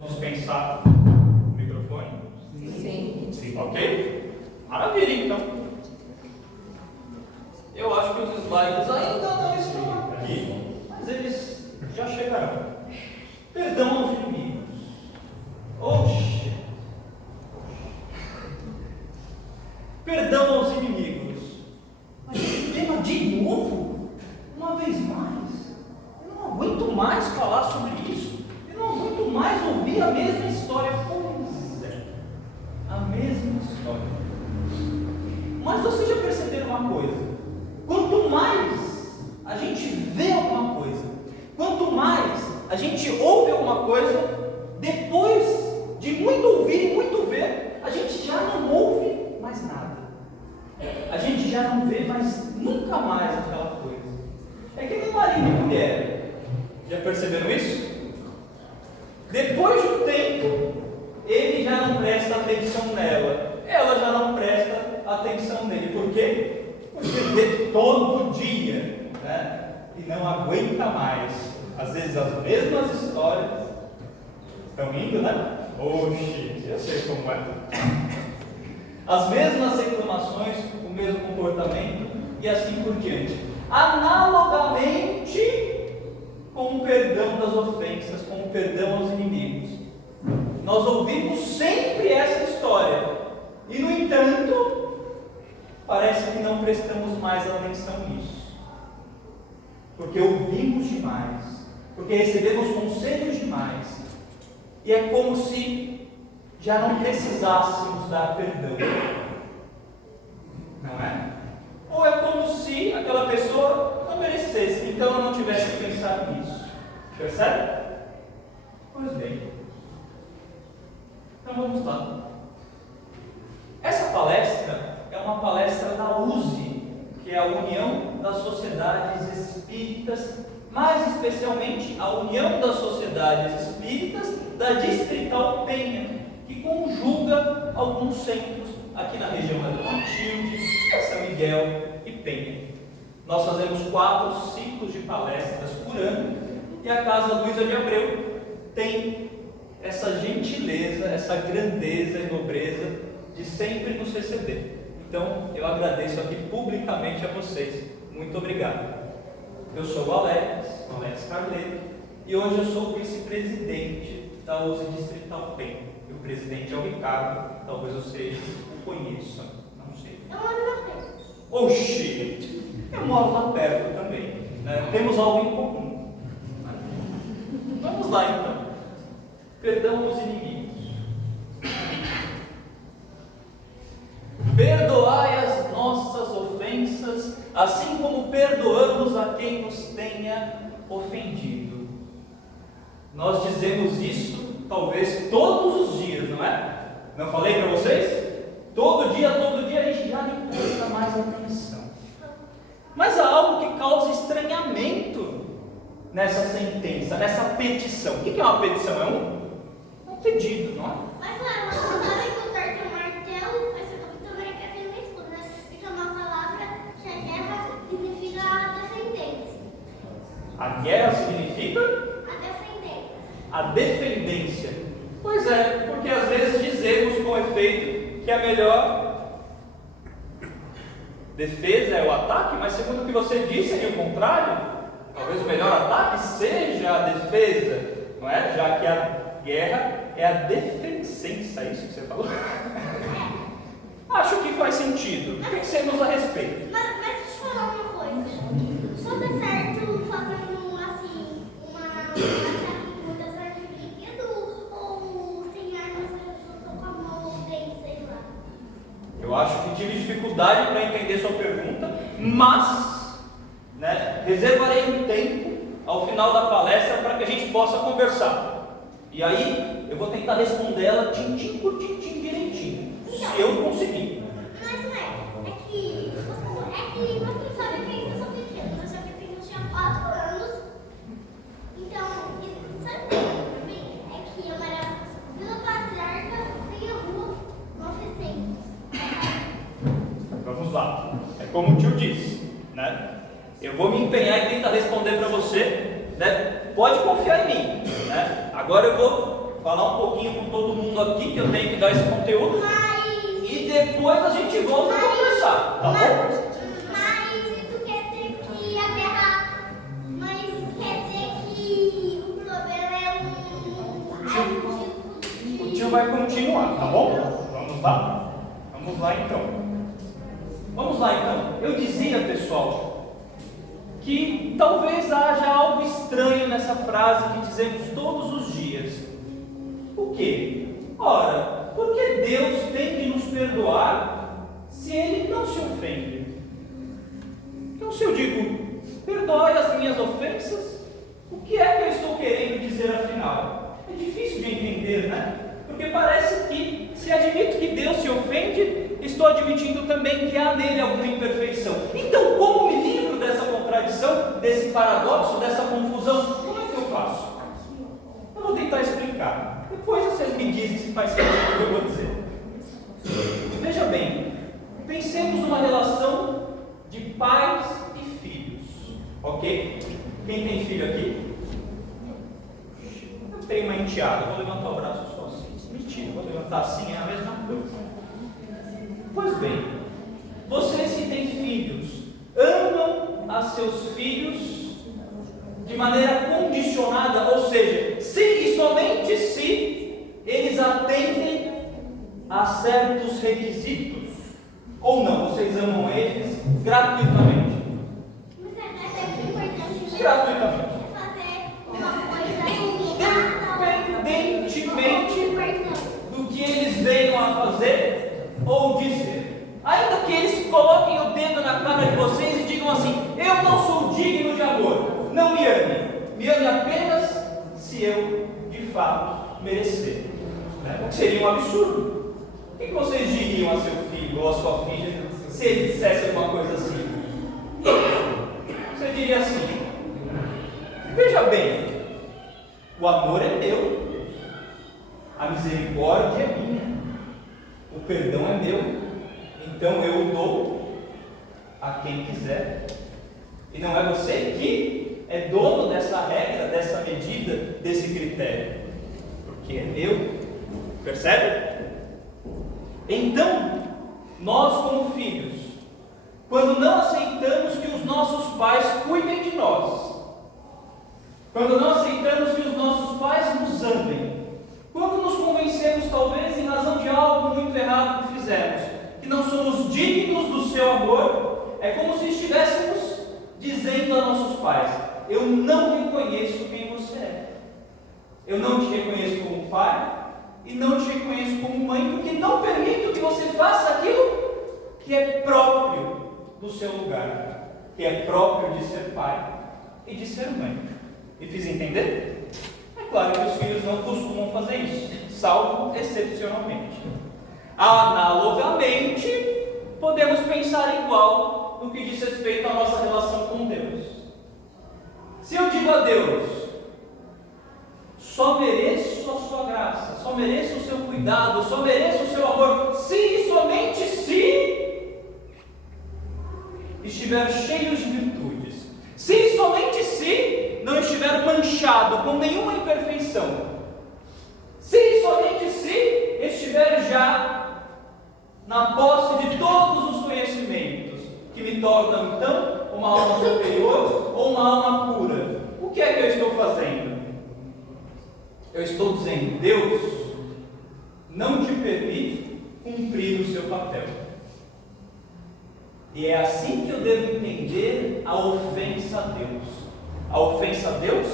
Dispensar o microfone? Sim. Sim, ok? Maravilha, então. Eu acho que os slides ainda não estão aqui, mas eles já chegarão. Perdão aos inimigos. Oxe. Perdão aos inimigos. Mas esse tema de novo? Uma vez mais? Eu não aguento mais falar sobre isso. Eu não aguento mais ouvir a mesma história. Pois é, a mesma história. Mas vocês já perceberam uma coisa? Quanto mais a gente vê alguma coisa, quanto mais a gente ouve alguma coisa, depois de muito ouvir e muito ver, a gente já não ouve mais nada. A gente já não vê mais, nunca mais aquela coisa. É que nem marido e mulher. Já perceberam isso? Depois de um tempo, ele já não presta atenção nela, ela já não presta atenção nele. Por quê? Porque vê todo dia, né? E não aguenta mais. Às vezes as mesmas histórias. Estão indo, né? Oxi, eu sei como é. As mesmas reclamações, o mesmo comportamento e assim por diante. Analogamente com o perdão das ofensas, com o perdão aos inimigos. Nós ouvimos sempre essa história. E no entanto, parece que não prestamos mais atenção nisso. Porque ouvimos demais. Porque recebemos conselhos demais. E é como se já não precisássemos dar perdão. Não é? Ou é como se aquela pessoa não merecesse, então eu não tivesse que pensar nisso. Percebe? Pois bem. Então vamos lá. Essa palestra é uma palestra da USE, que é a União das Sociedades Espíritas, mais especialmente a União das Sociedades Espíritas da Distrital Penha, que conjuga alguns centros aqui na região da Matilde, São Miguel e Penha. Nós fazemos 4 ciclos de palestras por ano e a Casa Luísa de Abreu tem essa gentileza, essa grandeza e nobreza de sempre nos receber. Então, eu agradeço aqui publicamente a vocês. Muito obrigado. Eu sou o Alex Carleto, e hoje eu sou o vice-presidente da USE Distrital Penha. E o presidente é o Ricardo, talvez vocês o conheçam, não sei. Eu moro na frente. Oxi! Eu moro lá perto também, né? Temos algo em comum. Vamos lá então. Perdão aos inimigos. Perdoai as nossas ofensas, assim como perdoamos a quem nos tenha ofendido. Nós dizemos isso talvez todos os dias, não é? Não falei para vocês? Todo dia a gente já nem presta mais atenção. Mas há algo que causa estranhamento nessa sentença, nessa petição. O que é uma petição? É um pedido, não é? Mas não sabe que o torto é um martelo, mas eu também quero ter uma escudo, né? Porque é uma palavra que a guerra significa a defendência. A guerra significa? A defendência. A defendência. Pois é, porque às vezes dizemos com efeito que a melhor defesa é o ataque, mas segundo o que você disse, seria o contrário. Talvez o melhor ataque seja a defesa, não é? Já que a guerra é a defensença, é isso que você falou? Acho que faz sentido. Pensemos a respeito. Mas deixa eu falar uma coisa. Só dá certo fazendo assim, uma muita certa brinquedo ou sem armas, só com a mão ou bem, sei lá. Eu acho que tive dificuldade para entender sua pergunta, mas, né, reservarei um tempo ao final da palestra para que a gente possa conversar. E aí, eu vou tentar responder ela tintim por tintim direitinho, se eu conseguir. Mas não é que você não sabe que ainda sou pequeno, você sabe que eu tinha 4 anos. Então, sabe o que pra mim? É que eu era Vila Patriarca, meia rua, 900. Vamos lá. É como o tio disse, né? Eu vou me empenhar em tentar responder para você, né? Pode confiar em mim, né? Agora eu vou falar um pouquinho com todo mundo aqui, que eu tenho que dar esse conteúdo. E depois a gente volta a conversar, tá bom? Mas isso quer dizer que a guerra. Mas isso quer dizer que o problema é O tio vai continuar, tá bom? Vamos lá? Vamos lá então. Vamos lá então. Eu dizia, pessoal, que talvez haja algo estranho nessa frase que dizemos todos os dias. O quê? Ora, por que Deus tem de nos perdoar se Ele não se ofende? Então, se eu digo, perdoe as minhas ofensas, o que é que eu estou querendo dizer afinal? É difícil de entender, né? Porque parece que, se admito que Deus se ofende, estou admitindo também que há nele alguma imperfeição. Então, como me livro dessa contradição, desse paradoxo, dessa confusão? Como é que eu faço? Eu vou tentar explicar. Depois vocês me dizem se faz sentido o que eu vou dizer. Veja bem, pensemos numa relação de pais e filhos, ok? Quem tem filho aqui? Eu tenho uma enteada, vou levantar o braço só assim. Mentira, vou levantar assim, é a mesma coisa. Pois bem, vocês que têm filhos, amam a seus filhos de maneira condicionada, ou seja, se e somente se eles atendem a certos requisitos, ou não, vocês amam eles gratuitamente. Mas é importante Gratuitamente. fazer uma coisa Independentemente do que eles venham a fazer ou dizer. Ainda que eles coloquem o dedo na cara de vocês e digam assim: eu não sou digno de amor, não me ame. Me ame apenas se eu, de fato, merecer. O que seria um absurdo. O que vocês diriam a seu filho ou a sua filha se ele dissesse alguma coisa assim? Você diria assim: veja bem, o amor é meu, a misericórdia é minha, o perdão é meu, então eu o dou a quem quiser. E não é você que é dono dessa regra, dessa medida, desse critério, porque é meu. Percebe? Então, nós como filhos, quando não aceitamos que os nossos pais cuidem de nós, quando não aceitamos que os nossos pais nos amem, quando nos convencemos, talvez, em razão de algo muito errado que fizemos, que não somos dignos do seu amor, é como se estivéssemos dizendo a nossos pais: eu não reconheço quem você é. Eu não te reconheço como pai e não te reconheço como mãe, porque não permito que você faça aquilo que é próprio do seu lugar, que é próprio de ser pai e de ser mãe. Me fiz entender? É claro que os filhos não costumam fazer isso, salvo excepcionalmente. Analogamente, podemos pensar igual no que diz respeito à nossa relação com Deus. Se eu digo a Deus: só mereço a sua graça, só mereço o seu cuidado, só mereço o seu amor, se e somente se estiver cheio de virtudes, se e somente se não estiver manchado com nenhuma imperfeição, se e somente se estiver já na posse de todos os conhecimentos que me tornam então uma alma superior ou uma alma pura, o que é que eu estou fazendo? Eu estou dizendo: Deus não te permite cumprir o seu papel. E é assim que eu devo entender a ofensa a Deus. A ofensa a Deus,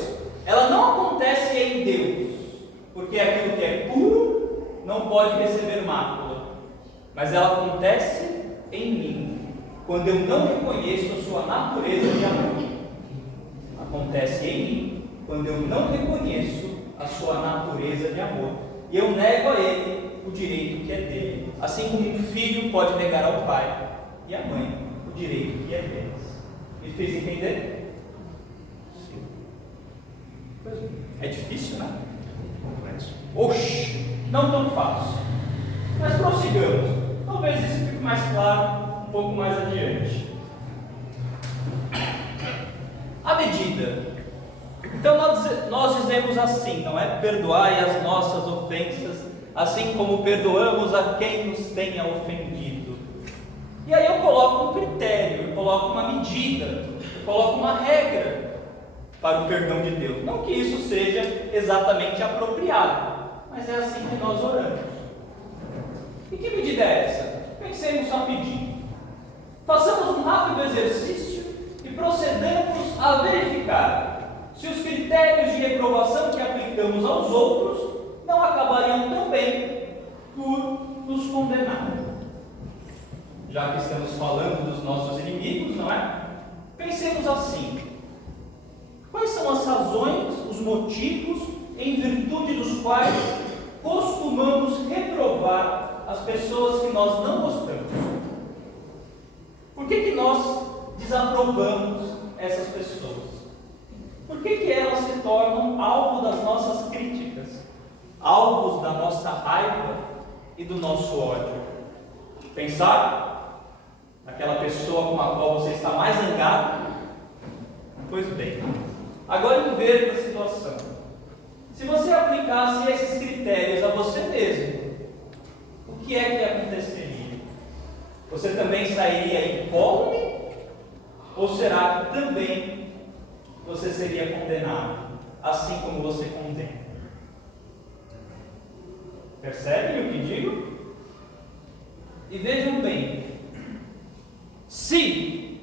ela não acontece em Deus, porque aquilo que é puro não pode receber mácula, mas ela acontece em mim, quando eu não reconheço a sua natureza de amor. Acontece em mim, quando eu não reconheço a sua natureza de amor, e eu nego a ele o direito que é dele, assim como um filho pode negar ao pai e à mãe o direito que é deles. Me fez entender? Sim. É difícil, né? Oxi, não tão fácil. Mas prossigamos. Talvez isso fique mais claro um pouco mais adiante. À medida Então nós dizemos assim, não é? Perdoai as nossas ofensas, assim como perdoamos a quem nos tenha ofendido. E aí eu coloco um critério, eu coloco uma medida, eu coloco uma regra para o perdão de Deus. Não que isso seja exatamente apropriado, mas é assim que nós oramos. E que medida é essa? Pensemos rapidinho. Façamos um rápido exercício e procedamos a verificar se os critérios de reprovação que aplicamos aos outros não acabariam também por nos condenar. Já que estamos falando dos nossos inimigos, não é? Pensemos assim: quais são as razões, os motivos em virtude dos quais costumamos reprovar as pessoas que nós não gostamos? Por que nós desaprovamos essas pessoas? Por que elas se tornam alvo das nossas críticas, alvos da nossa raiva e do nosso ódio? Pensar naquela pessoa com a qual você está mais zangado? Pois bem, agora inverta a situação. Se você aplicasse esses critérios a você mesmo, o que é que aconteceria? Você também sairia incólume? Ou será que também você seria condenado, assim como você condena? Percebem o que digo? E vejam bem, se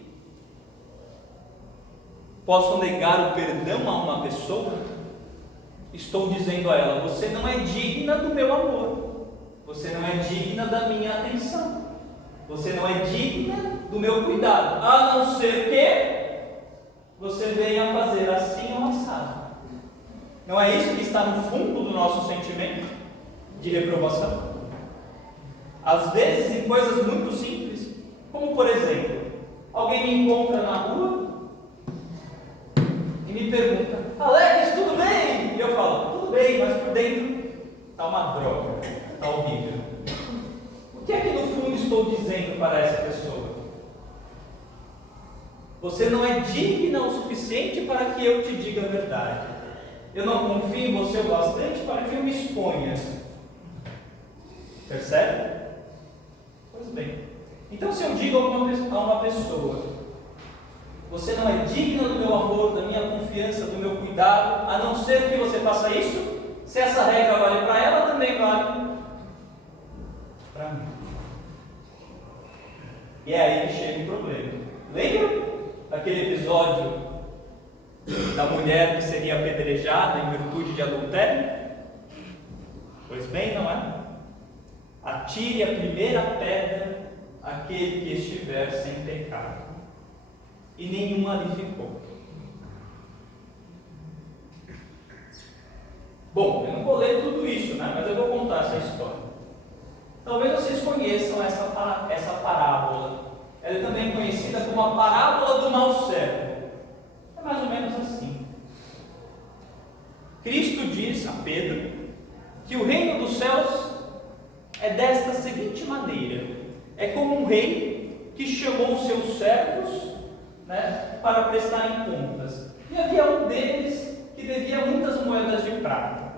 posso negar o perdão a uma pessoa, estou dizendo a ela: você não é digna do meu amor, você não é digna da minha atenção, você não é digna do meu cuidado, a não ser que você venha fazer assim ou assado. Não é isso que está no fundo do nosso sentimento de reprovação? Às vezes em coisas muito simples, como por exemplo, alguém me encontra na rua e me pergunta: Alex, tudo bem? E eu falo: tudo bem, mas por dentro está uma droga, está horrível. O que é que no fundo estou dizendo para essa pessoa? Você não é digna o suficiente para que eu te diga a verdade. Eu não confio em você o bastante para que eu me exponha. Percebe? Pois bem. Então, se eu digo a uma pessoa: você não é digna do meu amor, da minha confiança, do meu cuidado, a não ser que você faça isso, se essa regra vale para ela, também vale para mim. E é aí que chega o problema. Lembra daquele episódio da mulher que seria apedrejada em virtude de adultério? Pois bem, não é? Atire a primeira pedra aquele que estiver sem pecado. E nenhuma ali ficou. Bom, eu não vou ler tudo isso, né? Mas eu vou contar essa história. Talvez vocês conheçam essa parábola. Ela é também conhecida como a parábola do mau servo. É mais ou menos assim. Cristo diz a Pedro que o reino dos céus é desta seguinte maneira: é como um rei que chamou os seus servos, né, para prestarem contas. E havia um deles que devia muitas moedas de prata.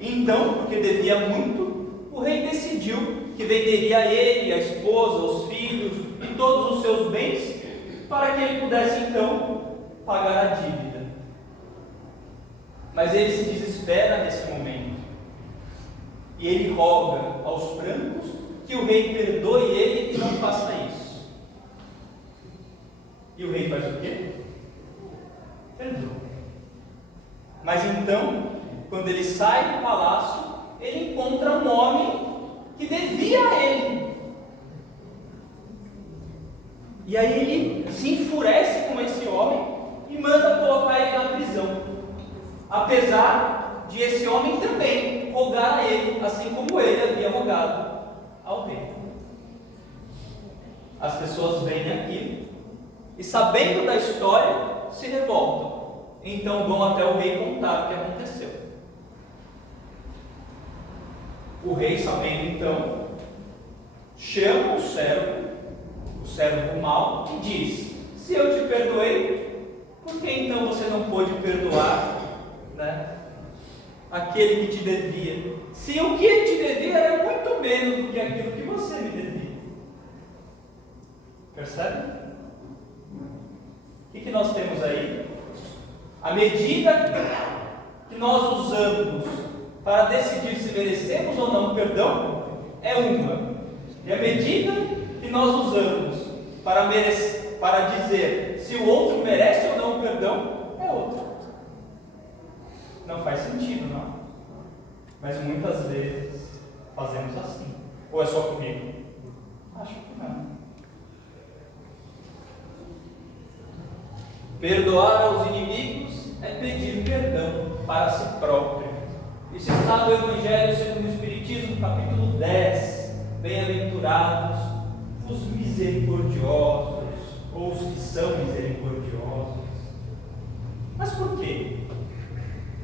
Então, porque devia muito, o rei decidiu que venderia a ele, a esposa, os filhos e todos os seus bens, para que ele pudesse então pagar a dívida. Mas ele se desespera nesse momento, e ele roga aos prantos que o rei perdoe ele e não faça isso. E o rei faz o quê? Perdoa. Mas então, quando ele sai do palácio, ele encontra um homem que devia a ele. E aí ele se enfurece com esse homem e manda colocar ele na prisão, apesar de esse homem também rogar a ele, assim como ele havia rogado ao rei. As pessoas veem aquilo e, sabendo da história, se revoltam. Então vão até o rei contar o que aconteceu. O rei, sabendo então, chama o servo mau, e diz: se eu te perdoei, por que então você não pôde perdoar, né, aquele que te devia? Se o que ele te devia era muito menos do que aquilo que você me devia. Percebe? O que nós temos aí? A medida que nós usamos para decidir se merecemos ou não perdão é uma. E a medida que nós usamos para dizer se o outro merece ou não perdão é outra. Não faz sentido, não? Mas muitas vezes fazemos assim. Ou é só comigo? Acho que não. Perdoar aos inimigos é pedir perdão para si próprio. Isso está no Evangelho segundo o Espiritismo, capítulo 10. Bem-aventurados os misericordiosos, ou os que são misericordiosos. Mas por quê?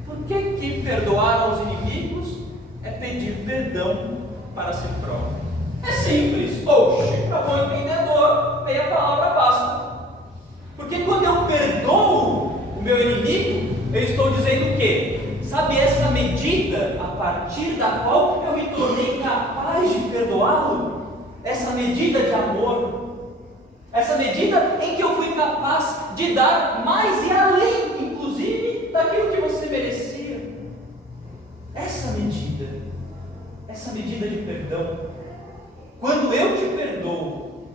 Por que perdoar aos inimigos é pedir perdão para si próprio? É simples. Oxe, para bom entendedor, meia palavra basta. Porque quando eu perdoo o meu inimigo, eu estou dizendo o quê? Sabe essa medida a partir da qual eu me tornei capaz de perdoá-lo? Essa medida de amor, essa medida em que eu fui capaz de dar mais e além, inclusive, daquilo que você merecia. Essa medida de perdão, quando eu te perdoo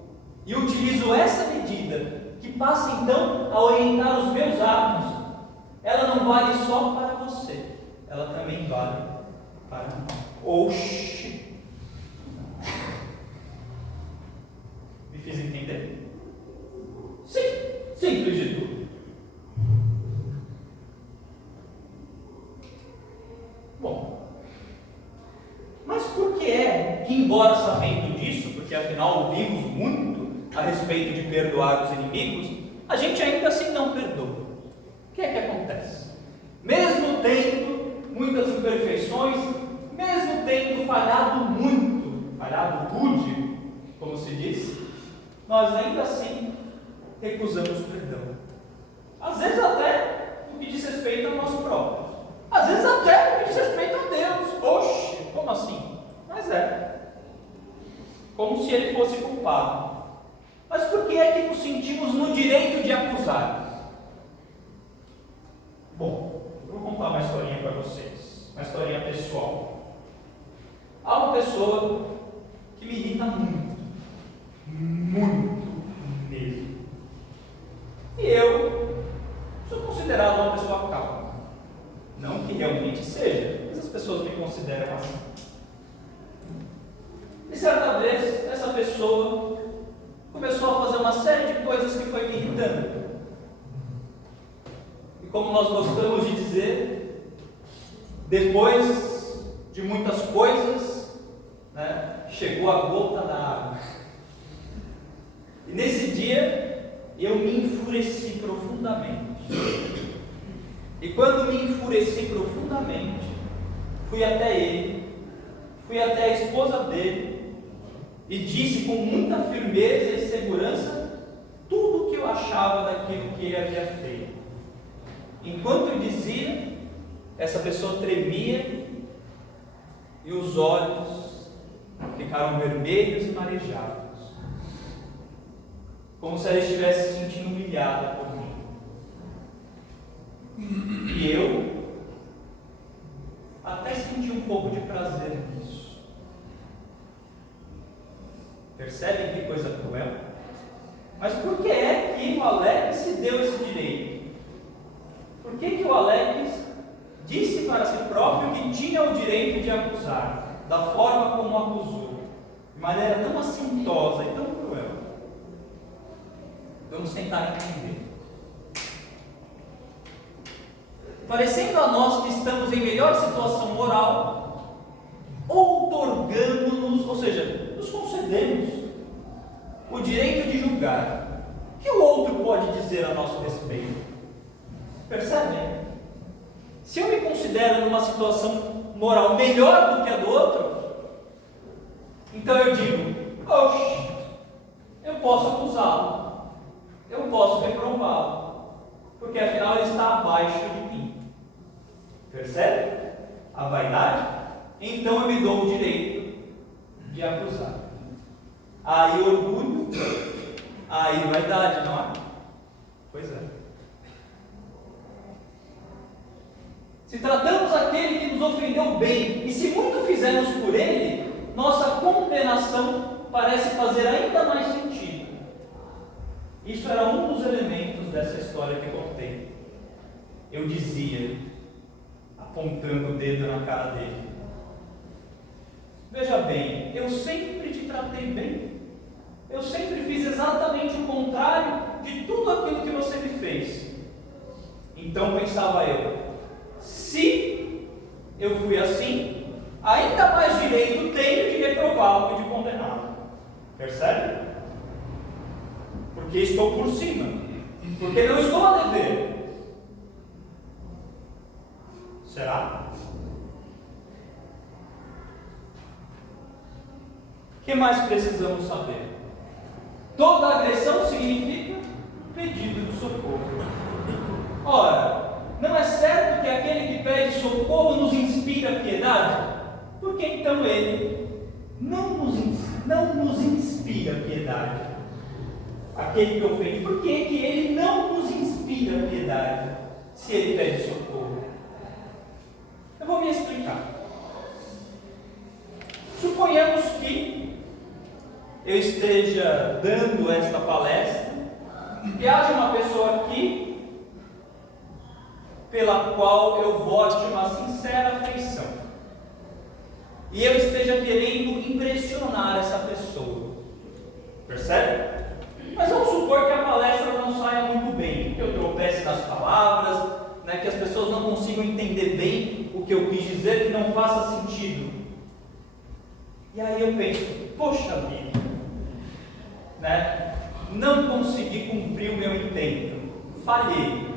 e utilizo essa medida, que passa então a orientar os meus atos, ela não vale só para você, ela também vale para mim. Oxi! Me fiz entender? Sim, simples de tudo. Bom, mas por que é que, embora sabendo disso, porque afinal ouvimos muito a respeito de perdoar os inimigos, a gente ainda assim não perdoa? O que é que acontece? Mesmo tendo muitas imperfeições, mesmo tendo falhado muito, falhado rude, como se diz, nós ainda assim recusamos perdão. Às vezes até no que diz respeito a nós próprios. Às vezes até no que diz respeito a Deus. Oxe, como assim? Mas como se ele fosse culpado. Mas por que é que nos sentimos no direito de acusar? Bom, eu vou contar uma historinha para vocês, uma historinha pessoal. Há uma pessoa que me irrita muito, muito mesmo. E eu sou considerado uma pessoa calma. Não que realmente seja, mas as pessoas me consideram assim. E certa vez, essa pessoa começou a fazer uma série de coisas que foi me irritando. E como nós gostamos de dizer, depois de muitas coisas, né, chegou a gota da água. E nesse dia, eu me enfureci profundamente. E quando me enfureci profundamente, fui até ele, fui até a esposa dele, e disse com muita firmeza e segurança tudo o que eu achava daquilo que ele havia feito. Enquanto eu dizia, essa pessoa tremia e os olhos ficaram vermelhos e marejados, como se ela estivesse se sentindo humilhada por mim. E eu até senti um pouco de prazer nisso. Percebem que coisa cruel? Mas por que é que o Alex se deu esse direito? Por que o Alex disse para si próprio que tinha o direito de acusar, da forma como acusou, de maneira tão assintosa e tão cruel? Vamos tentar entender. Parecendo a nós que estamos em melhor situação moral, outorgamos-nos, ou seja, nos concedemos o direito de julgar o que o outro pode dizer a nosso respeito. Percebem? Se eu me considero numa situação moral melhor do que a do outro, então eu digo, oxe, eu posso acusá-lo, eu posso reprová-lo, porque afinal ele está abaixo de mim. Percebe a vaidade? Então eu me dou o direito de acusar. Aí orgulho, aí vaidade, não é? Pois é. Se tratamos aquele que nos ofendeu bem, e se muito fizermos por ele, nossa condenação parece fazer ainda mais sentido. Isso era um dos elementos dessa história que contei. Eu dizia, apontando o dedo na cara dele: veja bem, eu sempre te tratei bem. Eu sempre fiz exatamente o contrário de tudo aquilo que você me fez. Então pensava eu, se eu fui assim, ainda mais direito tenho de reprová-lo e de condená-lo. Percebe? Porque estou por cima. Porque não estou a dever. Será? O que mais precisamos saber? Toda agressão significa pedido de socorro. Ora, não é certo que aquele que pede socorro nos inspira piedade? Por que então ele não nos inspira piedade? Aquele que ofende, por que ele não nos inspira piedade se ele pede socorro? Eu vou me explicar. Suponhamos que eu esteja dando esta palestra e haja uma pessoa aqui pela qual eu vote uma sincera afeição e eu esteja querendo impressionar essa pessoa. Percebe? Mas vamos supor que a palestra não saia muito bem, que eu tropece nas palavras, que as pessoas não consigam entender bem o que eu quis dizer, que não faça sentido. E aí eu penso, poxa vida, não consegui cumprir o meu intento, falhei.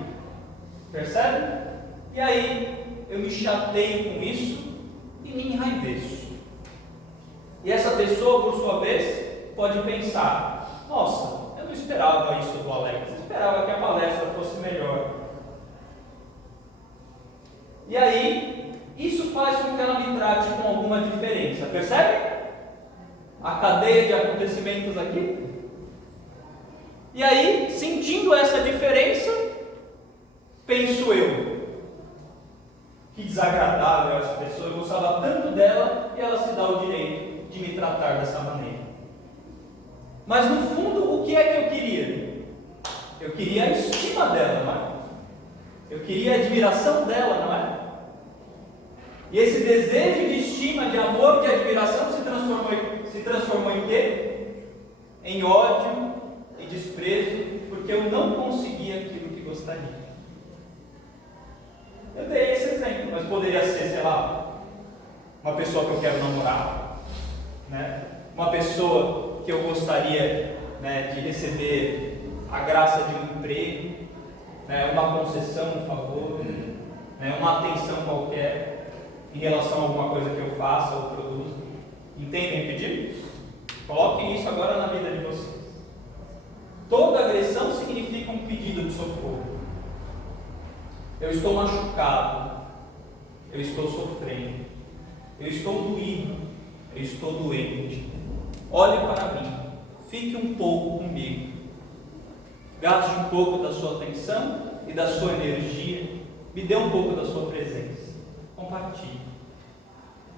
Percebe? E aí eu me chateio com isso e me enraiveço. E essa pessoa, por sua vez, pode pensar: nossa, eu não esperava isso do Alex, eu esperava que a palestra fosse melhor. E aí, isso faz com que ela me trate com alguma diferença. Percebe? A cadeia de acontecimentos aqui. E aí, sentindo essa diferença, penso eu: que desagradável essa pessoa, eu gostava tanto dela e ela se dá o direito de me tratar dessa maneira. Mas no fundo, o que é que eu queria? Eu queria a estima dela, não é? Eu queria a admiração dela, não é? E esse desejo de estima, de amor, de admiração se transformou em quê? Em ódio e desprezo, porque eu não conseguia aquilo que gostaria. Eu dei esse exemplo, mas poderia ser, sei lá, uma pessoa que eu quero namorar, uma pessoa que eu gostaria de receber a graça de um emprego, uma concessão, um favor, uma atenção qualquer em relação a alguma coisa que eu faça ou produza. Entendem o pedido? Coloquem isso agora na vida de vocês. Toda agressão significa um pedido de socorro. Eu estou machucado, eu estou sofrendo, eu estou doído, eu estou doente. Olhe para mim, fique um pouco comigo, gaste um pouco da sua atenção e da sua energia, me dê um pouco da sua presença, compartilhe.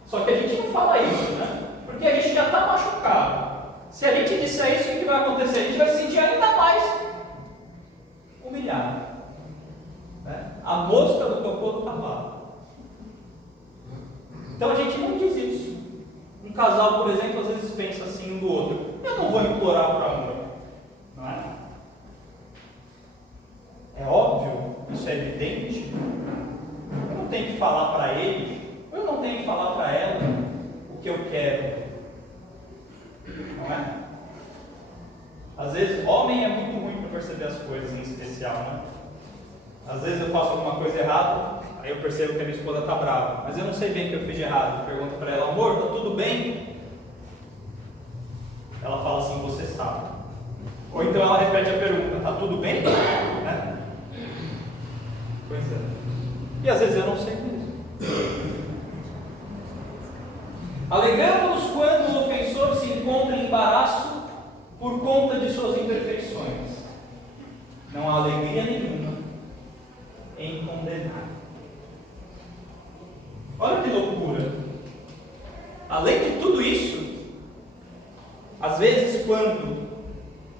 Só que a gente não fala isso, porque a gente já está machucado. Se a gente disser isso, o que vai acontecer? A gente vai se sentir ainda mais humilhado. A mosca do cocô do cavalo. Então a gente não diz isso. Um casal, por exemplo, às vezes pensa assim um do outro: eu não vou implorar por amor, não é? É óbvio, isso é evidente. Eu não tenho que falar para ele, eu não tenho que falar para ela o que eu quero, não é? Às vezes, homem é muito ruim para perceber as coisas, em especial, Às vezes eu faço alguma coisa errada, aí eu percebo que a minha esposa está brava, mas eu não sei bem o que eu fiz de errado. Eu pergunto para ela: amor, está tudo bem? Ela fala assim: você sabe. Ou então ela repete a pergunta: está tudo bem? Pois é. E às vezes eu não sei mesmo. Alegramos-nos quando o ofensor se encontra em embaraço por conta de suas imperfeições. Não há alegria nenhuma em condenar. Olha que loucura. Além de tudo isso, às vezes quando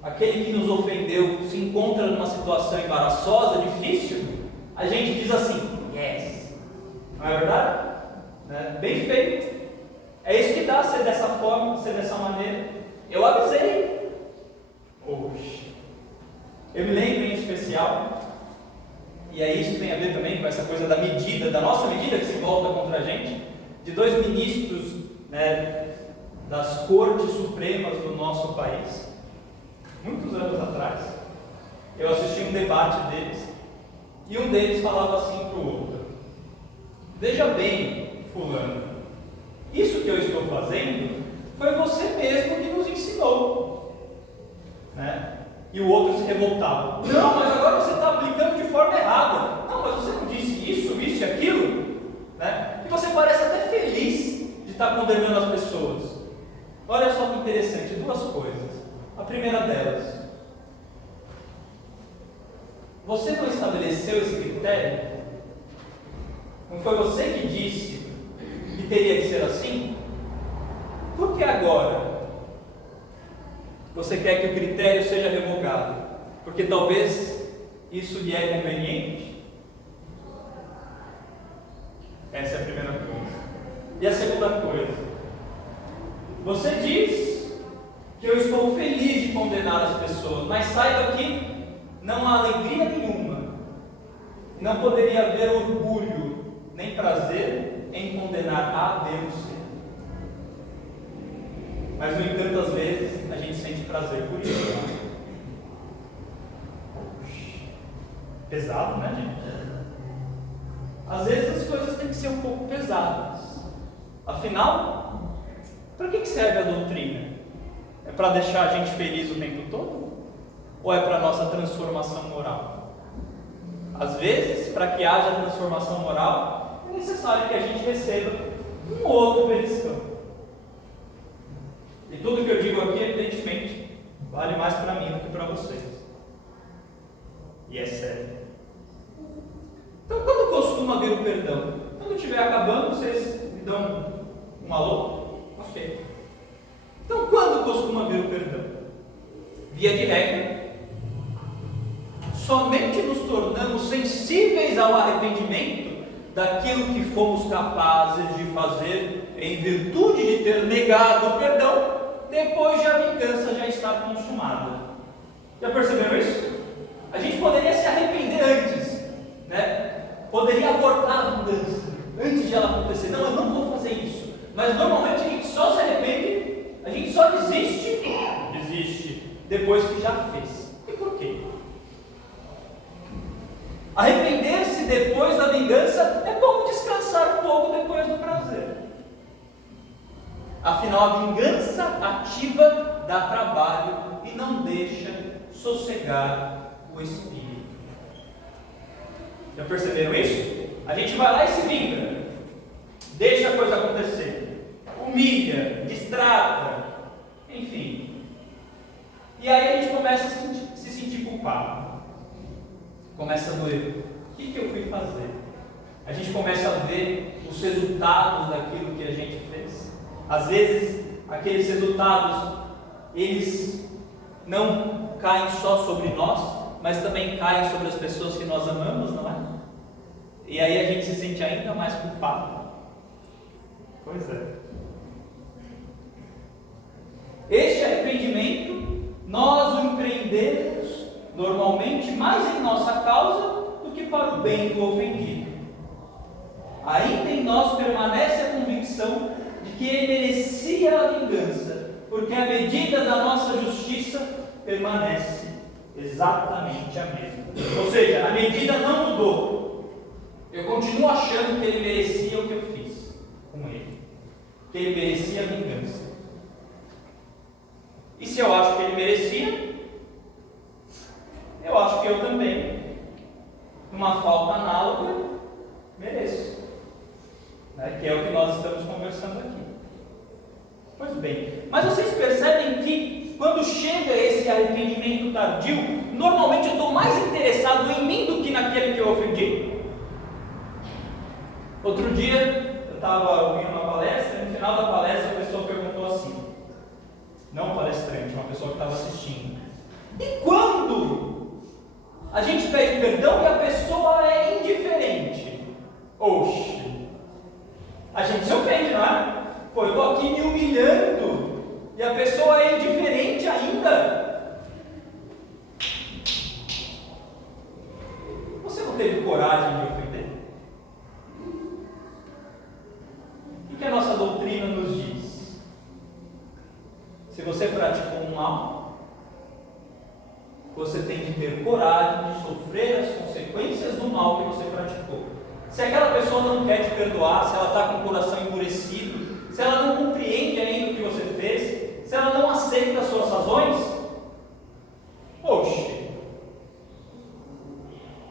aquele que nos ofendeu se encontra numa situação embaraçosa, difícil, a gente diz assim, yes. Não é verdade? Né? Bem feito. É isso que dá ser dessa forma, ser dessa maneira. Eu avisei. Oxe. Eu me lembro em especial, e aí isso tem a ver também com essa coisa da medida, da nossa medida que se volta contra a gente, de dois ministros, né, das cortes supremas do nosso país, muitos anos atrás. Eu assisti um debate deles, e um deles falava assim para o outro: veja bem, fulano, isso que eu estou fazendo foi você mesmo que nos ensinou, né? E o outro se revoltava: não, mas agora você está aplicando de forma errada. Não, mas você não disse isso e aquilo, né? E você parece até feliz de estar condenando as pessoas. Olha só que interessante, duas coisas. A primeira delas: você não estabeleceu esse critério? Não foi você que disse que teria que ser assim? Por que agora você quer que o critério seja revogado? Porque talvez isso lhe é conveniente? Essa é a primeira coisa. E a segunda coisa: você diz que eu estou feliz de condenar as pessoas, mas saiba que não há alegria nenhuma, não poderia haver orgulho nem prazer em condenar a Deus. Mas, no entanto, às vezes a gente sente prazer por isso. Pesado, né, gente? Às vezes as coisas têm que ser um pouco pesadas. Afinal, para que serve a doutrina? É para deixar a gente feliz o tempo todo? Ou é para a nossa transformação moral? Às vezes, para que haja transformação moral, é necessário que a gente receba um outro beliscão. E tudo que eu digo aqui, evidentemente, vale mais para mim do que para vocês. E é sério. Então, quando costuma vir o perdão? Quando estiver acabando, vocês me dão um alô? Ok. Então, quando costuma vir o perdão? Via de regra, somente nos tornamos sensíveis ao arrependimento daquilo que fomos capazes de fazer em virtude de ter negado o perdão, depois de a vingança já estar consumada. Já perceberam isso? A gente poderia se arrepender antes, né? Poderia abortar a vingança antes de ela acontecer. Não, eu não vou fazer isso. Mas normalmente a gente só se arrepende, a gente só desiste depois que já fez. E por quê? Arrepender-se depois da vingança é como descansar um pouco depois do prazer. Afinal, a vingança ativa dá trabalho e não deixa sossegar o espírito. Já perceberam isso? A gente vai lá e se vinga, deixa a coisa acontecer, humilha, distrata, enfim. E aí a gente começa a se sentir culpado. Começa a doer. O que eu fui fazer? A gente começa a ver os resultados daquilo que a gente fez. Às vezes, aqueles resultados, eles não caem só sobre nós, mas também caem sobre as pessoas que nós amamos, não é? E aí a gente se sente ainda mais culpado. Pois é. Este arrependimento, nós o empreendemos normalmente mais em nossa causa do que para o bem do ofendido. Ainda em nós permanece a convicção de que ele merecia a vingança, porque a medida da nossa justiça permanece exatamente a mesma. Ou seja, a medida não mudou. Eu continuo achando que ele merecia o que eu fiz com ele, que ele merecia a vingança. E se eu acho que ele merecia, eu acho que eu também uma falta análoga, mereço. Né? Que é o que nós estamos conversando aqui. Pois bem, mas vocês percebem que quando chega esse arrependimento tardio, normalmente eu estou mais interessado em mim do que naquele que eu ofendi? Outro dia eu estava ouvindo uma palestra e no final da palestra a pessoa perguntou assim, não um palestrante, uma pessoa que estava assistindo, e quando a gente pede perdão e a pessoa é indiferente? Oxe, a gente se ofende, não é? Pô, eu estou aqui me humilhando e a pessoa é indiferente ainda. Você não teve coragem de ofender? O que a nossa doutrina nos diz? Se você praticou um mal, você tem que ter coragem de sofrer as consequências do mal que você praticou. Se aquela pessoa não quer te perdoar, se ela está com o coração endurecido, se ela não compreende ainda o que você fez, se ela não aceita as suas razões, oxe,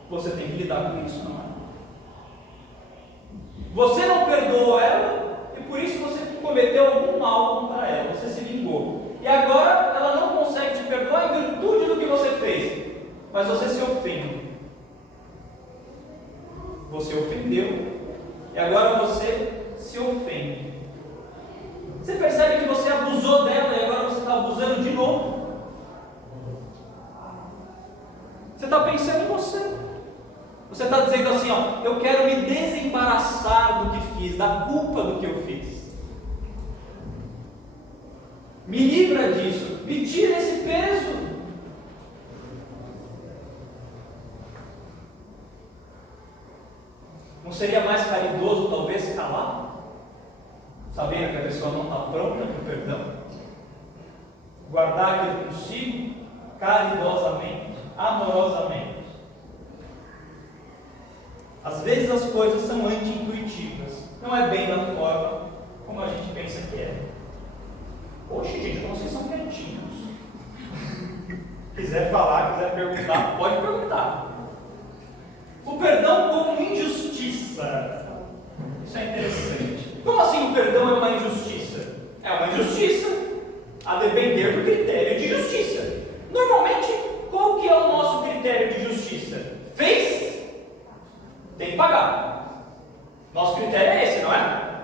você tem que lidar com isso, não é? Você não perdoou ela e por isso você cometeu algum mal contra ela, você se vingou. E agora ela não consegue te perdoar em virtude do que você fez, mas você se ofende. Você ofendeu e agora você se ofende. Você percebe que você abusou dela e agora você está abusando de novo? Você está pensando em você. Você está dizendo assim, ó, eu quero me desembaraçar do que fiz, da culpa do que eu fiz. Me livra disso, me tira esse peso. Não seria mais caridoso talvez calar? Sabendo que a pessoa não está pronta para o perdão? Guardar aquilo consigo, caridosamente, amorosamente. Às vezes as coisas são anti-intuitivas. Não é bem da forma como a gente pensa que é. Poxa, gente, como vocês são quietinhos. Quiser falar, quiser perguntar, pode perguntar. O perdão como injustiça. Isso é interessante. Como assim o perdão é uma injustiça? É uma injustiça a depender do critério de justiça. Normalmente, qual que é o nosso critério de justiça? Fez? Tem que pagar. Nosso critério é esse, não é?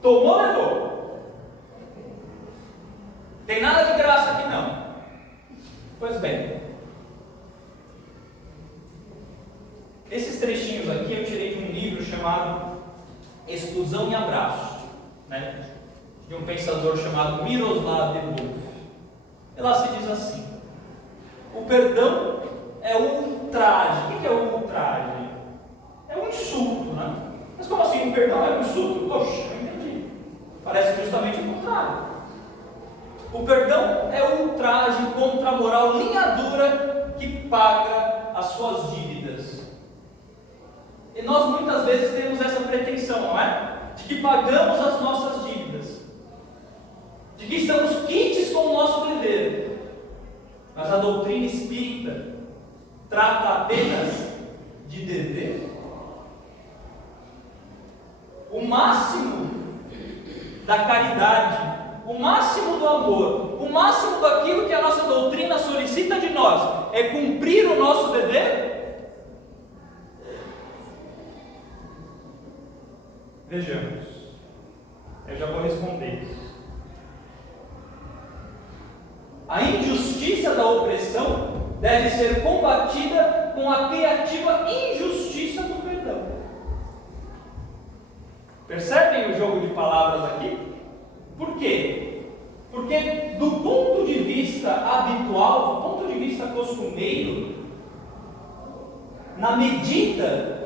Tomou, levou. Tem nada de graça aqui não. Pois bem, esses trechinhos aqui eu tirei de um livro chamado Exclusão e Abraço, né? De um pensador chamado Miroslav Volf. E lá se diz assim: o perdão é um ultraje. O que é um ultraje? É um insulto, né? Mas como assim? O perdão é um insulto? Poxa, não entendi. Parece justamente o contrário. O perdão é um ultraje contra a moral linha dura que paga as suas dívidas. E nós muitas vezes temos essa pretensão, não é? De que pagamos as nossas dívidas, de que estamos quites com o nosso dever. Mas a doutrina espírita trata apenas de dever. O máximo da caridade, o máximo do amor, o máximo daquilo que a nossa doutrina solicita de nós é cumprir o nosso dever. Vejamos, eu já vou responder isso. A injustiça da opressão deve ser combatida com a criativa injustiça do perdão. Percebem o jogo de palavras aqui? Por quê? Porque do ponto de vista habitual, do ponto de vista costumeiro, na medida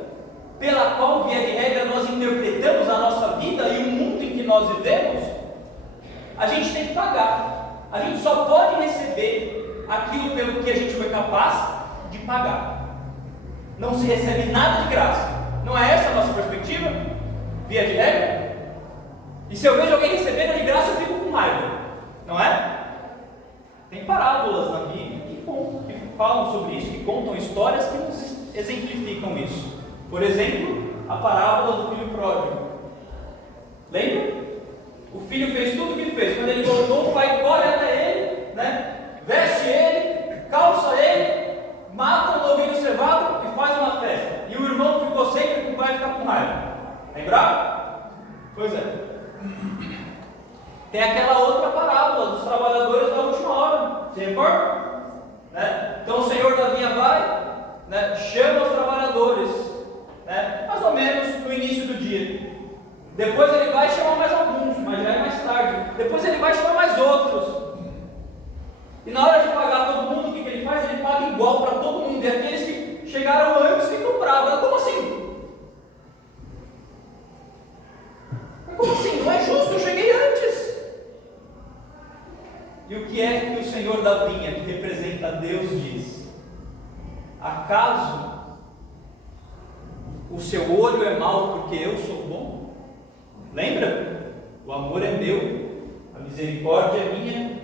pela qual, via de regra, nós interpretamos a nossa vida e o mundo em que nós vivemos, a gente tem que pagar. A gente só pode receber aquilo pelo que a gente foi capaz de pagar. Não se recebe nada de graça. Não é essa a nossa perspectiva? Via de regra? E se eu vejo alguém recebendo de graça, eu fico com raiva. Não é? Tem parábolas na Bíblia que falam sobre isso, que contam histórias que nos exemplificam isso. Por exemplo, a parábola do filho pródigo. Lembra? O filho fez tudo o que fez. Quando ele voltou, o pai corre até ele, né? Veste ele, calça ele, mata um novilho cevado e faz uma festa. E o irmão ficou sempre com o pai ficar com raiva. Lembraram? Pois é. Tem aquela outra parábola dos trabalhadores da última hora. Você recorda? Né? Então o senhor da vinha vai, né? Chama os trabalhadores, né? Mais ou menos no início do dia. Depois ele vai chamar mais alguns, mas já é mais tarde. Depois ele vai chamar mais outros. E na hora de pagar todo mundo, o que ele faz? Ele paga igual para todo mundo. E aqueles que chegaram antes ficam bravos. Como assim? Como assim? Não é justo, eu cheguei antes. E o que é que o Senhor da vinha, que representa Deus, diz? Acaso o seu olho é mau porque eu sou bom? Lembra? O amor é meu, a misericórdia é minha,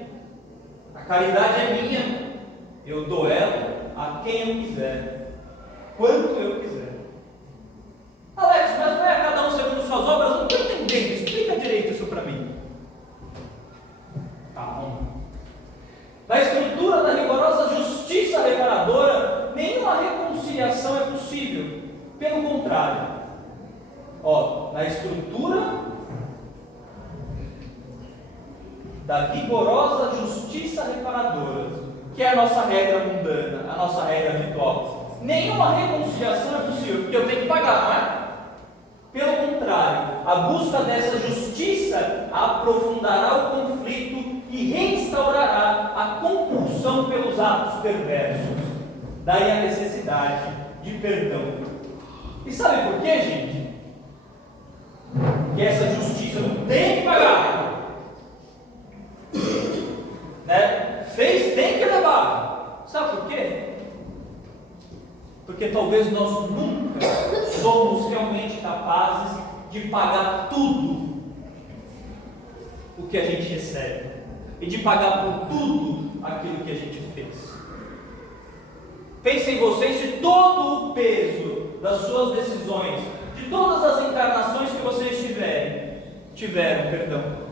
a caridade é minha, eu dou ela a quem eu quiser, quanto eu quiser. Alex, mas não é cada um segundo suas obras? Não estou entendendo, explica direito isso para mim. Tá bom. Na estrutura da rigorosa justiça reparadora, nenhuma reconciliação é possível. Pelo contrário, na estrutura da rigorosa justiça reparadora, que é a nossa regra mundana, a nossa regra habitual, nenhuma reconciliação é possível, porque eu tenho que pagar, não é? Pelo contrário, a busca dessa justiça aprofundará o conflito e restaurará a compulsão pelos atos perversos. Daí a necessidade de perdão. E sabe por quê, gente? Que essa justiça não tem que pagar. Né? Fez, tem que levar. Sabe por quê? Porque talvez nós nunca somos realmente capazes de pagar tudo o que a gente recebe e de pagar por tudo aquilo que a gente fez. Pensem vocês de todo o peso das suas decisões, de todas as encarnações que vocês tiveram, perdão.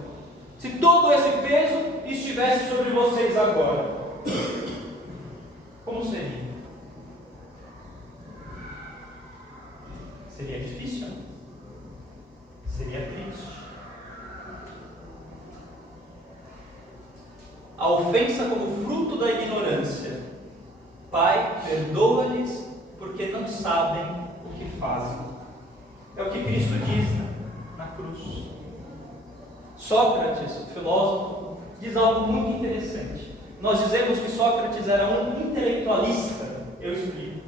Se todo esse peso estivesse sobre vocês agora, como seria? Seria difícil, né? Seria triste. A ofensa como fruto da ignorância. Pai, perdoa-lhes porque não sabem o que fazem. É o que Cristo diz na cruz. Sócrates, o filósofo, diz algo muito interessante. Nós dizemos que Sócrates era um intelectualista. Eu explico.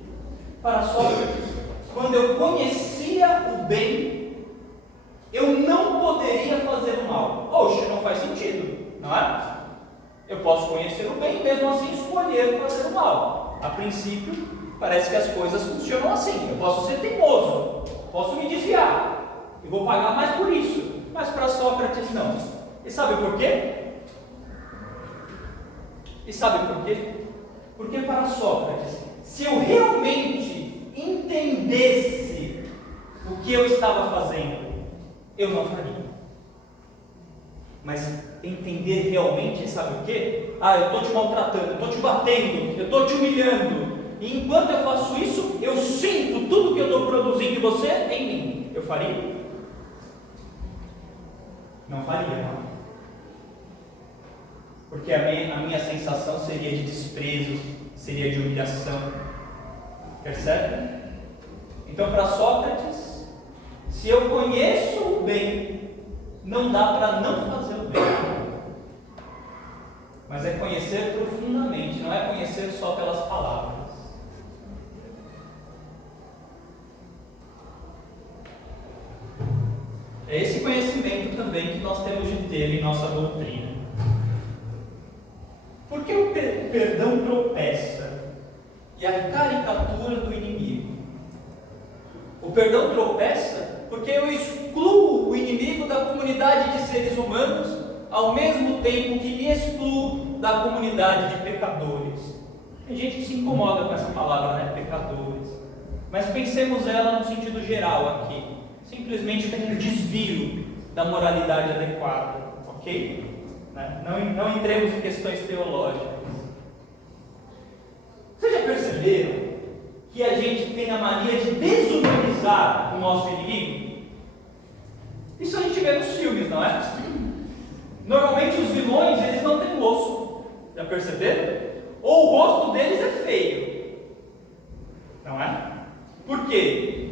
Para Sócrates, quando eu conhecia o bem, eu não poderia fazer o mal. Oxe, não faz sentido, não é? Eu posso conhecer o bem e mesmo assim escolher fazer o mal. A princípio, parece que as coisas funcionam assim. Eu posso ser teimoso, posso me desviar e vou pagar mais por isso. Mas para Sócrates não. E sabe por quê? Porque para Sócrates, se eu realmente entendesse o que eu estava fazendo, eu não faria. Mas entender realmente, sabe o quê? Eu estou te maltratando, eu estou te batendo, eu estou te humilhando. E enquanto eu faço isso, eu sinto tudo que eu estou produzindo em você em mim. Eu faria? Não faria, não. Porque a minha sensação seria de desprezo, seria de humilhação. Percebe? Então, para Sócrates, se eu conheço o bem, não dá para não fazer o bem. Mas é conhecer profundamente, não é conhecer só pelas palavras. É esse conhecimento também que nós temos de ter em nossa doutrina. Por que o perdão tropeça e a caricatura do inimigo? O perdão tropeça porque eu excluo o inimigo da comunidade de seres humanos, ao mesmo tempo que me excluo da comunidade de pecadores. Tem gente que se incomoda com essa palavra, né? Pecadores. Mas pensemos ela no sentido geral aqui. Simplesmente como um desvio da moralidade adequada. Ok? Não entremos em questões teológicas. Vocês já perceberam que a gente tem a mania de desumanizar o nosso inimigo? Isso a gente vê nos filmes, não é? Normalmente os vilões, eles não têm rosto. Já perceberam? Ou o rosto deles é feio. Não é? Por quê?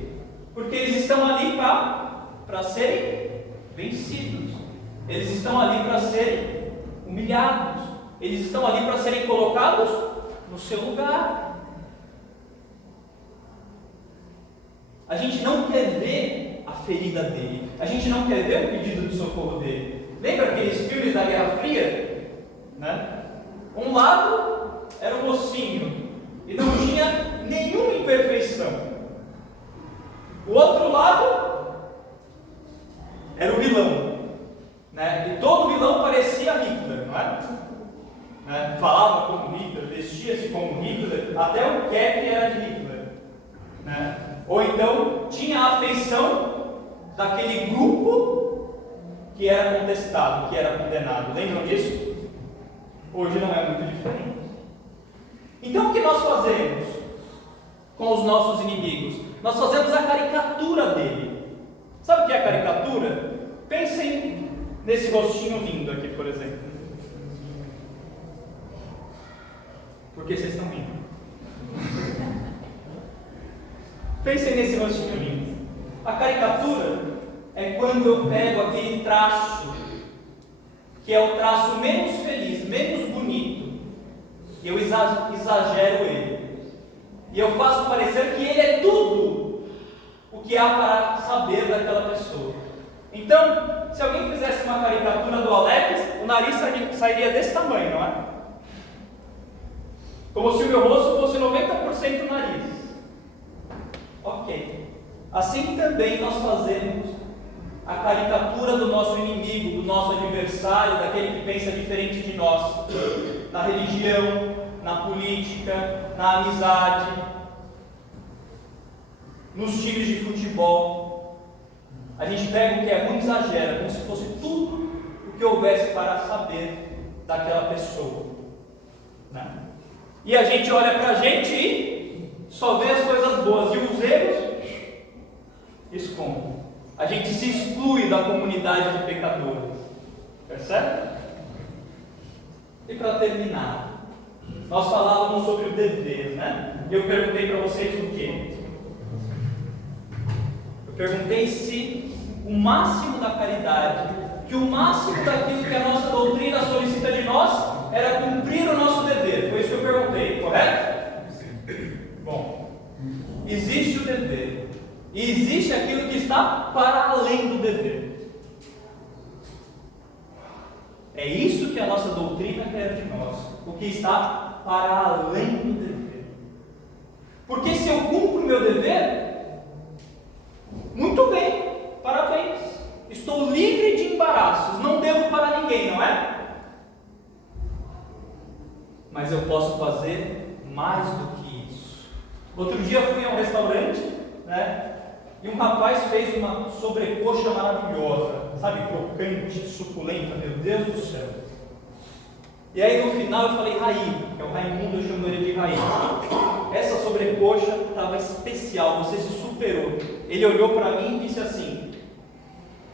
Porque eles estão ali para serem vencidos. Eles estão ali para serem humilhados. Eles estão ali para serem colocados no seu lugar. A gente não quer ver a ferida dele. A gente não quer ver o pedido de socorro dele. Lembra aqueles filmes da Guerra Fria? Né? Um lado era o mocinho e não tinha nenhuma imperfeição. O outro lado era o vilão. Né? E todo vilão parecia Hitler, não é? Né? Falava como Hitler, vestia-se como Hitler, até o cap era de Hitler. Né? Ou então tinha a afeição daquele grupo que era contestado, que era condenado. Lembram disso? Hoje não é muito diferente. Então o que nós fazemos com os nossos inimigos? Nós fazemos a caricatura dele. Sabe o que é a caricatura? Pensem nesse rostinho lindo aqui, por exemplo. Por que vocês estão rindo? Pensem nesse rostinho lindo. A caricatura é quando eu pego aquele traço, que é o traço menos feliz, menos bonito, e eu exagero ele. E eu faço parecer que ele é tudo o que há para saber daquela pessoa. Então, se alguém fizesse uma caricatura do Alex, o nariz sairia desse tamanho, não é? Como se o meu rosto fosse 90% nariz. Ok. Assim também nós fazemos a caricatura do nosso inimigo, do nosso adversário, daquele que pensa diferente de nós, na religião, na política, na amizade, nos times de futebol. A gente pega o que é ruim e exagera, como se fosse tudo o que houvesse para saber daquela pessoa, né? E a gente olha para a gente e só vê as coisas boas, e os erros esconde. A gente se exclui da comunidade de pecadores. Percebe? E para terminar, nós falávamos sobre o dever, né? Eu perguntei para vocês o quê? Eu perguntei se o máximo da caridade, que o máximo daquilo que a nossa doutrina solicita de nós, era cumprir o nosso dever. Foi isso que eu perguntei, correto? Bom, existe o dever. E existe aquilo que está para além do dever. É isso que a nossa doutrina quer de nós. O que está para além do dever. Porque se eu cumpro o meu dever, muito bem, parabéns. Estou livre de embaraços, não devo para ninguém, não é? Mas eu posso fazer mais do que isso. Outro dia eu fui a um restaurante, né? E um rapaz fez uma sobrecoxa maravilhosa, sabe, crocante, suculenta, meu Deus do céu. E aí no final eu falei, Raí, que é o Raimundo, eu chamo ele de Raí. Essa sobrecoxa estava especial, você se superou. Ele olhou para mim e disse assim,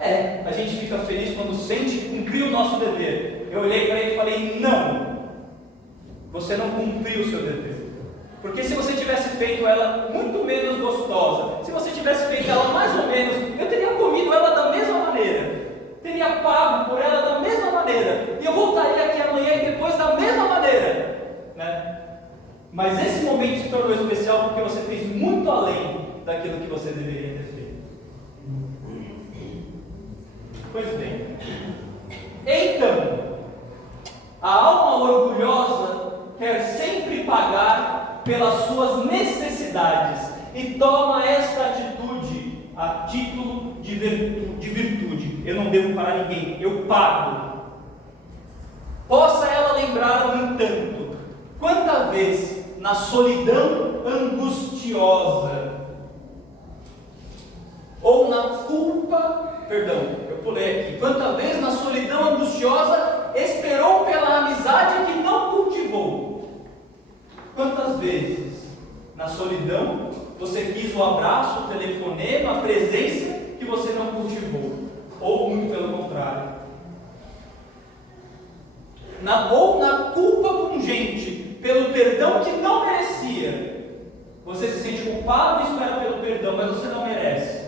a gente fica feliz quando sente cumprir o nosso dever. Eu olhei para ele e falei, não, você não cumpriu o seu dever. Porque se você tivesse feito ela muito menos gostosa, se você tivesse feito ela mais ou menos, eu teria comido ela da mesma maneira, teria pago por ela da mesma maneira, e eu voltaria aqui amanhã e depois da mesma maneira, né? Mas esse momento se tornou especial porque você fez muito além daquilo que você deveria ter feito. Pois bem, então, a alma orgulhosa quer sempre pagar pelas suas necessidades e toma esta atitude a título de virtude. Eu não devo para ninguém, eu pago. Possa ela lembrar, no entanto, quantas na solidão angustiosa, ou na culpa, perdão, eu pulei aqui, quanta vez na solidão angustiosa esperou pela amizade que não cultivou? Quantas vezes na solidão você quis o abraço, o telefonema, a presença que você não cultivou? Ou muito pelo contrário. Ou na culpa pungente, pelo perdão que não merecia. Você se sente culpado e espera pelo perdão, mas você não merece.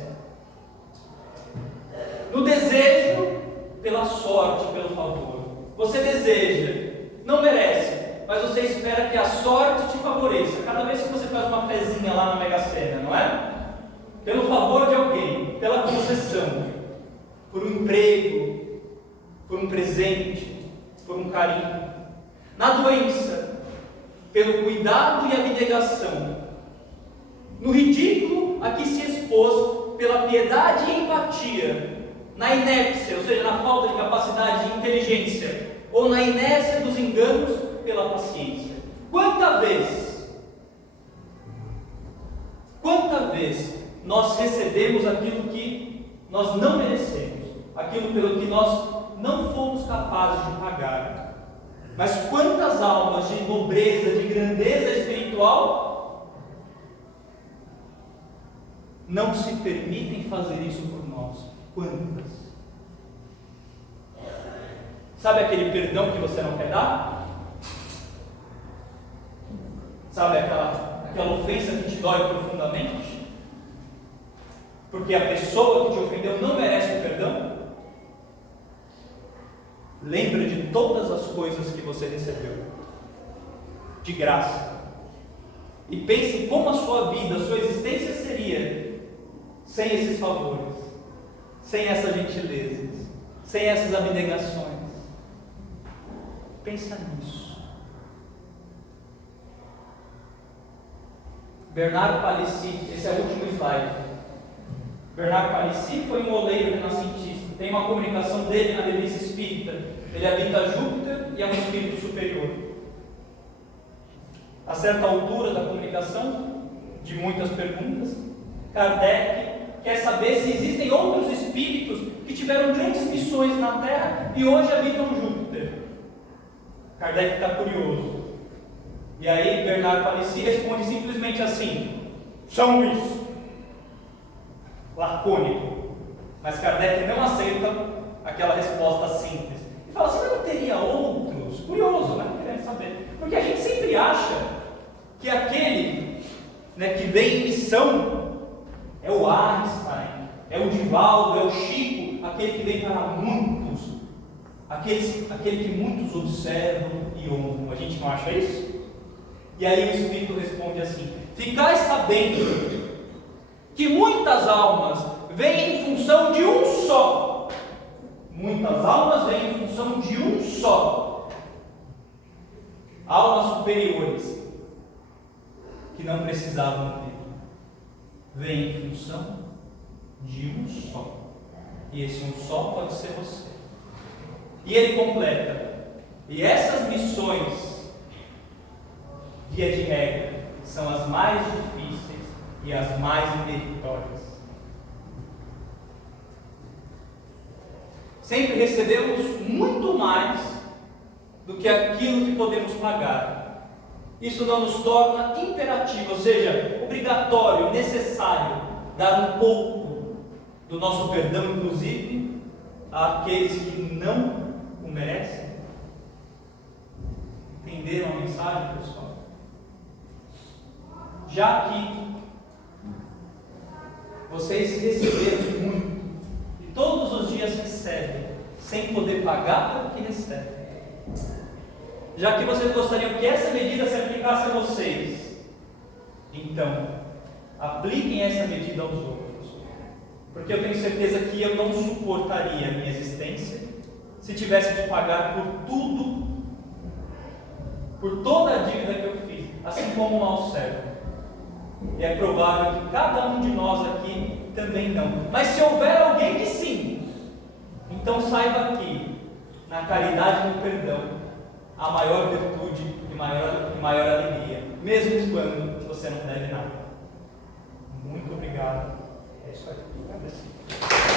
No desejo, pela sorte, pelo favor. Você deseja, não merece, mas você espera que a sorte te favoreça. Cada vez que você faz uma fezinha lá na Mega Sena, não é? Pelo favor de alguém, pela concessão, por um emprego, por um presente, por um carinho. Na doença, pelo cuidado e abnegação. No ridículo a que se expôs, pela piedade e empatia. Na inépcia, ou seja, na falta de capacidade de inteligência, ou na inércia dos enganos, pela paciência. Quanta vez nós recebemos aquilo que nós não merecemos, aquilo pelo que nós não fomos capazes de pagar. Mas quantas almas de nobreza, de grandeza espiritual não se permitem fazer isso por nós? Quantas? Sabe aquele perdão que você não quer dar? Sabe aquela ofensa que te dói profundamente? Porque a pessoa que te ofendeu não merece o perdão? Lembre de todas as coisas que você recebeu de graça e pense como a sua vida, a sua existência seria sem esses favores, sem essas gentilezas, sem essas abnegações. Pensa nisso. Bernard Palissy, esse é o último slide. Bernard Palissy foi um oleiro renascentista. Tem uma comunicação dele na revista Espírita. Ele habita Júpiter e é um espírito superior. A certa altura da comunicação, de muitas perguntas, Kardec quer saber se existem outros espíritos que tiveram grandes missões na Terra e hoje habitam Júpiter. Kardec está curioso. E aí Bernard Palissy responde simplesmente assim: São Luís. Lacônico. Mas Kardec não aceita aquela resposta simples. E fala assim: mas não teria outros? Curioso, né? Querendo saber. Porque a gente sempre acha que aquele, né, que vem em missão é o Einstein, é o Divaldo, é o Chico, aquele que vem para muitos, aquele que muitos observam e honram. A gente não acha isso? E aí o Espírito responde assim: ficai sabendo que muitas almas vêm em função de um só. Muitas almas vêm em função de um só. Almas superiores que não precisavam vir. Vêm em função de um só. E esse um só pode ser você. E ele completa: e essas missões, via de regra, são as mais difíceis e as mais meritórias. Sempre recebemos muito mais do que aquilo que podemos pagar. Isso não nos torna imperativo, ou seja, obrigatório, necessário, dar um pouco do nosso perdão, inclusive, àqueles que não o merecem. Entenderam a mensagem, pessoal? Já que vocês receberam muito, e todos os dias recebem, sem poder pagar pelo que recebem, já que vocês gostariam que essa medida se aplicasse a vocês, então, apliquem essa medida aos outros, porque eu tenho certeza que eu não suportaria a minha existência se tivesse de pagar por tudo, por toda a dívida que eu fiz, assim como o mau servo. E é provável que cada um de nós aqui também não. Mas se houver alguém que sim, então saiba que na caridade e no perdão há maior virtude e maior alegria. mesmo quando você não deve nada. Muito obrigado. É isso aí.